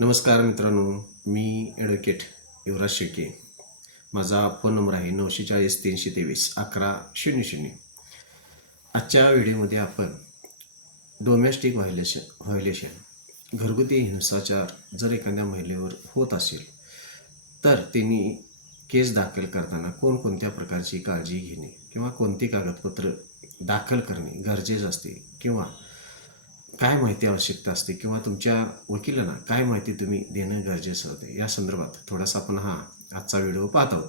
नमस्कार मित्रांनो मी ॲडव्होकेट युवराज शेके माझा फोन नंबर आहे नऊशे चाळीस तीनशे तेवीस अकरा शून्य शून्य. आजच्या व्हिडिओमध्ये आपण डोमेस्टिक व्हायलेशन व्हायलेशन घरगुती हिंसाचार जर एखाद्या महिलेवर होत असेल तर त्यांनी केस दाखल करताना कोणकोणत्या प्रकारची काळजी घेणे किंवा कोणती कागदपत्र दाखल करणे गरजेचं असते किंवा काय माहिती आवश्यकता असते किंवा तुमच्या वकिलांना काय माहिती तुम्ही देणं गरजेचं होते? या संदर्भात थोडासा आपण हा आजचा व्हिडिओ पाहत आहोत.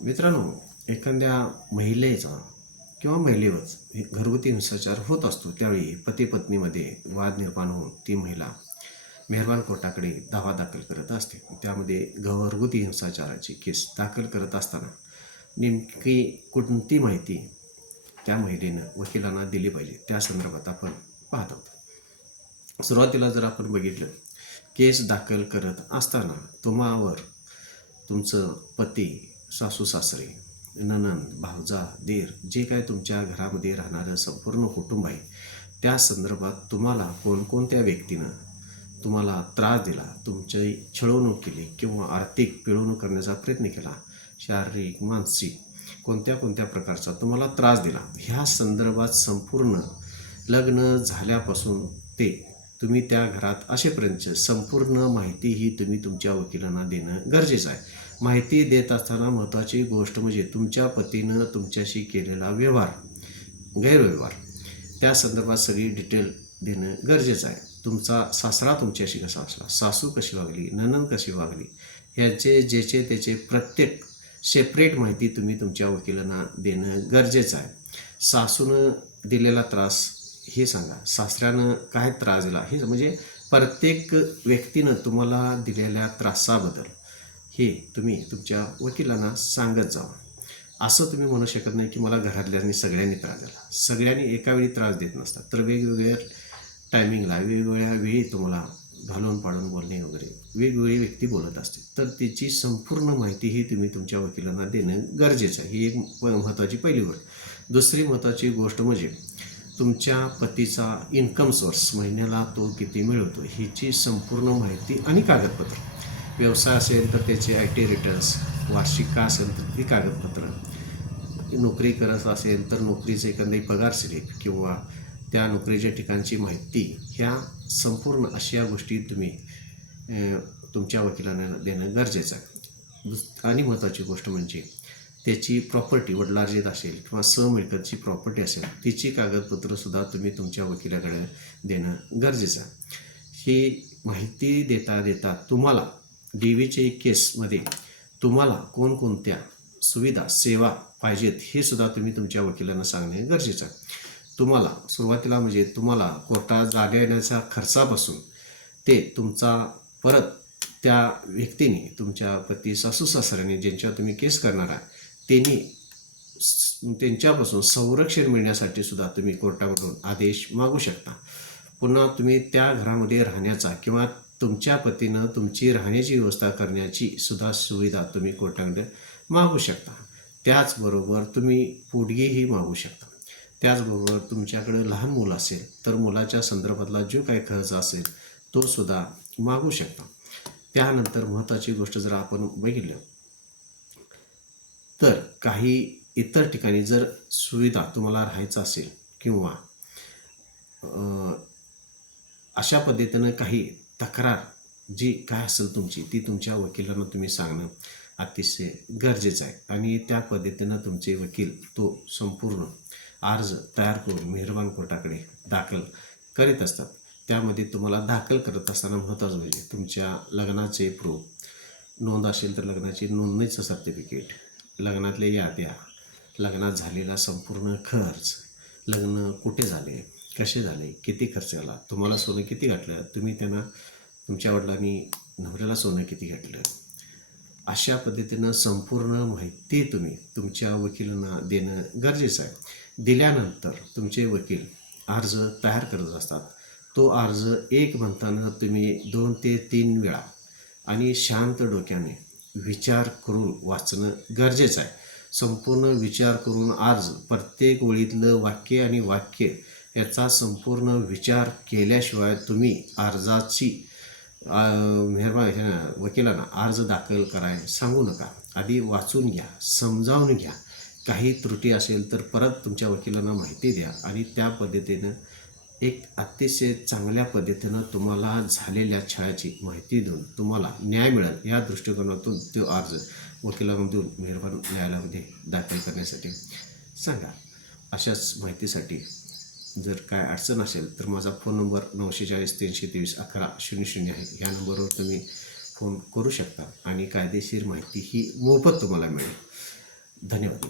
मित्रांनो एखाद्या महिलेचा किंवा महिलेवर हे घरगुती हिंसाचार होत असतो त्यावेळी पती पत्नीमध्ये वाद निर्माण होऊन ती महिला मेहरबान कोर्टाकडे दावा दाखल करत असते. त्यामध्ये घरगुती हिंसाचाराची केस दाखल करत असताना नेमकी कोणती माहिती त्या महिलेनं वकिलांना दिली पाहिजे. त्या संदर्भात आपण पाहत आहोत. सुरुवातीला जर आपण बघितलं केस दाखल करत असताना तुम्हावर तुमचं पती सासू सासरे ननंद भावजा दीर जे काय तुमच्या घरामध्ये राहणारं संपूर्ण कुटुंब आहे त्या संदर्भात तुम्हाला कोणकोणत्या व्यक्तीनं तुम्हाला त्रास दिला तुमची छळवणूक केली किंवा आर्थिक पिळवणूक करण्याचा प्रयत्न केला शारीरिक मानसिक कोणत्या कोणत्या प्रकारचा तुम्हाला त्रास दिला? ह्या संदर्भात संपूर्ण लग्न झाल्यापासून ते तुम्ही त्या घरात असेपर्यंत संपूर्ण माहिती ही तुम्ही तुमच्या वकिलांना देणं गरजेचं आहे. माहिती देत असताना महत्त्वाची गोष्ट म्हणजे तुमच्या पतीनं तुमच्याशी केलेला व्यवहार गैरव्यवहार. त्या संदर्भात सगळी डिटेल देणं गरजेचं आहे. तुमचा सासरा तुमच्याशी कसा असला? सासू कशी वागली? ननंद कशी वागली? ह्याचे ज्याचे त्याचे प्रत्येक सेपरेट माहिती तुम्ही तुमच्या वकिलांना देणं गरजेचं आहे. सासूनं दिलेला त्रास हे सांगा. सासऱ्यानं काय त्रास दिला? हे म्हणजे प्रत्येक व्यक्तीनं तुम्हाला दिलेल्या त्रासाबद्दल हे तुम्ही तुमच्या वकिलांना सांगत जावा असं तुम्ही म्हणू शकत नाही की मला घरातल्यांनी सगळ्यांनी त्रास दिला. सगळ्यांनी एकावेळी त्रास देत नसतात. तर वेगवेगळ्या टायमिंगला वेगवेगळ्या वेळी तुम्हाला घालून पाडून बोलणे वगैरे. वेगवेगळी व्यक्ती बोलत असते तर त्याची संपूर्ण माहिती ही तुम्ही तुमच्या वकिलांना देणं गरजेचं आहे. ही एक महत्त्वाची पहिली गोष्ट. दुसरी महत्त्वाची गोष्ट म्हणजे तुमच्या पतीचा इन्कम सोर्स महिन्याला तो किती मिळवतो ह्याची संपूर्ण माहिती आणि कागदपत्र. व्यवसाय असेल तर त्याचे आय टी रिटर्न्स वार्षिक का असेल तर ती कागदपत्र. नोकरी करत असेल तर नोकरीचे एखादी पगार स्लिप किंवा त्या नोकरीच्या ठिकाणची माहिती ह्या संपूर्ण अशा गोष्टी तुम्ही तुमच्या वकिलांना देणं गरजेचं आहे. दुस आणि महत्त्वाची गोष्ट म्हणजे त्याची प्रॉपर्टी वडिलार्जित असेल किंवा सहमिळकतची प्रॉपर्टी असेल तिची कागदपत्रंसुद्धा तुम्ही तुमच्या वकिलाकडे देणं गरजेचं आहे. ही माहिती देता देता तुम्हाला डी व्हीचे केसमध्ये तुम्हाला कोणकोणत्या सुविधा सेवा पाहिजेत हे सुद्धा तुम्ही तुमच्या वकिलांना सांगणे गरजेचं आहे. तुम्हाला सुरुवातीला म्हणजे तुम्हाला कोर्टात जागा येण्याच्या खर्चापासून ते तुमचा परत त्या व्यक्तीने तुमच्या पती सासू सासऱ्याने ज्यांच्यावर तुम्ही केस करणार आहात त्यांनी त्यांच्यापासून संरक्षण मिळण्यासाठी सुद्धा तुम्ही कोर्टाकडून आदेश मागू शकता. पुन्हा तुम्ही त्या घरामध्ये राहण्याचा किंवा तुमच्या पतीनं तुमची राहण्याची व्यवस्था करण्याची सुद्धा सुविधा तुम्ही कोर्टाकडे मागू शकता. त्याचबरोबर तुम्ही पोटगीही मागू शकता. त्याचबरोबर तुमच्याकडे लहान मुलं असेल तर मुलाच्या संदर्भातला जो काही खर्च असेल तो सुद्धा मागू शकता. त्यानंतर महत्त्वाची गोष्ट जर आपण बघितलं तर काही इतर ठिकाणी जर सुविधा तुम्हाला राहायचं असेल किंवा अशा पद्धतीनं काही तक्रार जी काय असेल तुमची ती तुमच्या वकिलांना तुम्ही सांगणं अतिशय गरजेचं आहे. आणि त्या पद्धतीनं तुमचे वकील तो संपूर्ण अर्ज तयार करून मेहरबान कोर्टाकडे दाखल करीत असतात. त्यामध्ये तुम्हाला दाखल करत असताना महत्त्वाचं म्हणजे तुमच्या लग्नाचे प्रूफ नोंद असेल तर लग्नाची नोंदणीचं सर्टिफिकेट लग्नातल्या याद्या लग्नात झालेला संपूर्ण खर्च लग्न कुठे झाले कसे झाले किती खर्च आला तुम्हाला सोनं किती घातलं तुम्ही त्यांना तुमच्या वडिलांनी नवऱ्याला सोनं किती घातलं अशा पद्धतीनं संपूर्ण माहिती तुम्ही तुमच्या वकिलांना देणं गरजेचं आहे. दिल्यानंतर तुमचे वकील अर्ज तयार करत असतात. तो अर्ज एक म्हणताना तुम्ही दोन ते तीन वेळा आणि शांत डोक्याने विचार करून वाचणं गरजेचं आहे. संपूर्ण विचार करून अर्ज प्रत्येक ओळीतलं वाक्य आणि वाक्य याचा संपूर्ण विचार केल्याशिवाय तुम्ही अर्जाची मेहरबा वकिलांना अर्ज दाखल कराय सांगू नका. आधी वाचून घ्या समजावून घ्या. काही त्रुटी असेल तर परत तुमच्या वकिलांना माहिती द्या आणि त्या पद्धतीनं एक अतिशय चांगल्या पद्धतीनं तुम्हाला झालेल्या छायाची माहिती देऊन तुम्हाला न्याय मिळेल. या दृष्टिकोनातून तो अर्ज वकिलांना देऊन मेहरबान न्यायालयामध्ये दाखल करण्यासाठी सांगा. अशाच माहितीसाठी जर काय अडचण असेल तर माझा फोन नंबर नऊशे चाळीस तीनशे तेवीस अकरा शून्य शून्य आहे. ह्या नंबरवर तुम्ही फोन करू शकता आणि कायदेशीर माहिती ही मोफत तुम्हाला मिळेल. धन्यवाद